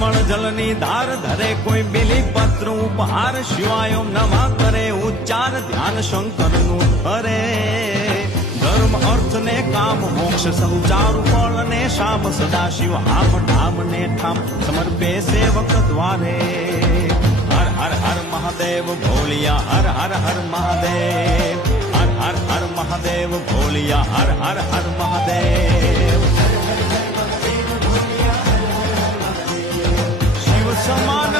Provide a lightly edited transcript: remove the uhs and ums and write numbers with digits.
નિર્મળ જલની ધાર ધરે કોઈ બિલી પત્ર ઉપહાર શિવાય નમઃ કરે ઉચ્ચાર ધ્યાન શંકરનું ધરે ધર્મ અર્થ ને કામ મોક્ષ સંચારુ ફળ ને શામ સદાશિવ આમ ધામ ને ઠામ સમર્પે સેવક દ્વારે હર હર હર મહાદેવ ભોલિયા હર હર હર મહાદેવ હર હર હર મહાદેવ ભોલિયા હર હર હર મહાદેવ શિવ સમાન